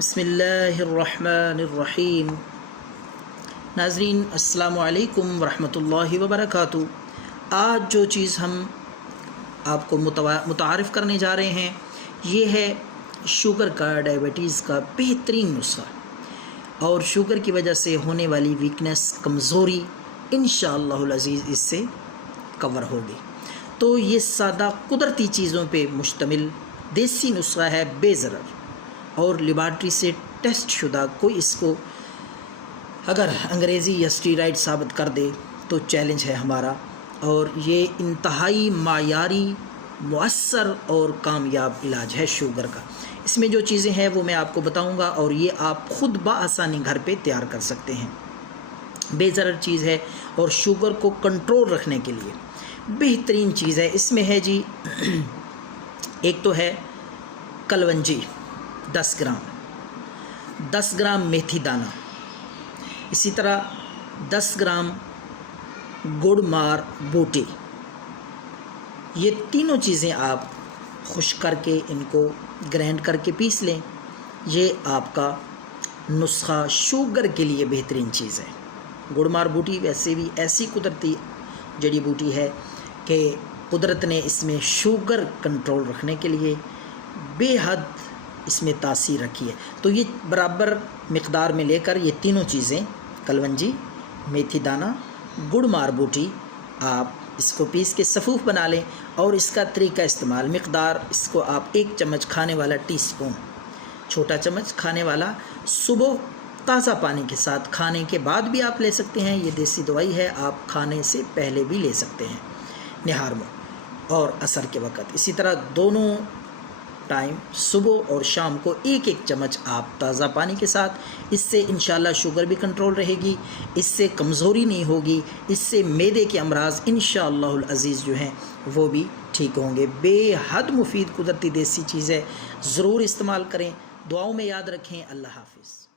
बिस्मिल्लाहिर्रहमानिर्रहीम। नाज़रीन अस्सलामु अलैकुम वरहमतुल्लाहि वबरकातुहू। आज जो चीज़ हम आपको मुतारिफ़ करने जा रहे हैं ये है शुगर का, डायबिटीज़ का बेहतरीन नुस्खा, और शुगर की वजह से होने वाली वीकनेस, कमज़ोरी इंशाअल्लाहुल अज़ीज़ इससे कवर होगी। तो ये सादा कुदरती चीज़ों पे मुश्तमिल देसी नुस्खा है, बेज़रर और लेबॉरेटरी से टेस्ट शुदा। कोई इसको अगर अंग्रेज़ी या स्टीरॉइड साबित कर दे तो चैलेंज है हमारा, और ये इंतहाई मायारी, मुअस्सर और कामयाब इलाज है शुगर का। इसमें जो चीज़ें हैं वो मैं आपको बताऊंगा, और ये आप ख़ुद बआसानी घर पे तैयार कर सकते हैं। बेज़रर चीज़ है और शुगर को कंट्रोल रखने के लिए बेहतरीन चीज़ है। इसमें है जी एक तो है कलवंजी 10 ग्राम मेथी दाना, इसी तरह 10 ग्राम गुड़ मार बूटी। ये तीनों चीज़ें आप खुश करके इनको ग्राइंड करके पीस लें। ये आपका नुस्खा शुगर के लिए बेहतरीन चीज़ है। गुड़ मार बूटी वैसे भी ऐसी कुदरती जड़ी बूटी है कि कुदरत ने इसमें शुगर कंट्रोल रखने के लिए बेहद इसमें तासीर रखी है। तो ये बराबर मिक़दार में लेकर ये तीनों चीज़ें, कलवंजी, मेथी दाना, गुड़ मार बूटी, आप इसको पीस के सफ़ूफ बना लें। और इसका तरीका इस्तेमाल, मिक़दार, इसको आप 1 चम्मच खाने वाला टीस्पून, छोटा चम्मच खाने वाला, सुबह ताज़ा पानी के साथ, खाने के बाद भी आप ले सकते हैं। ये देसी दवाई है, आप खाने से पहले भी ले सकते हैं, निहार में और असर के वक़्त। इसी तरह दोनों टाइम, सुबह और शाम को 1-1 चम्मच आप ताज़ा पानी के साथ, इससे इंशाल्लाह शुगर भी कंट्रोल रहेगी, इससे कमज़ोरी नहीं होगी, इससे मैदे के अमराज इंशाअल्लाहुल अज़ीज़ जो हैं वो भी ठीक होंगे। बेहद मुफीद कुदरती देसी चीज़ है, ज़रूर इस्तेमाल करें। दुआओं में याद रखें। अल्लाह हाफ़िज़।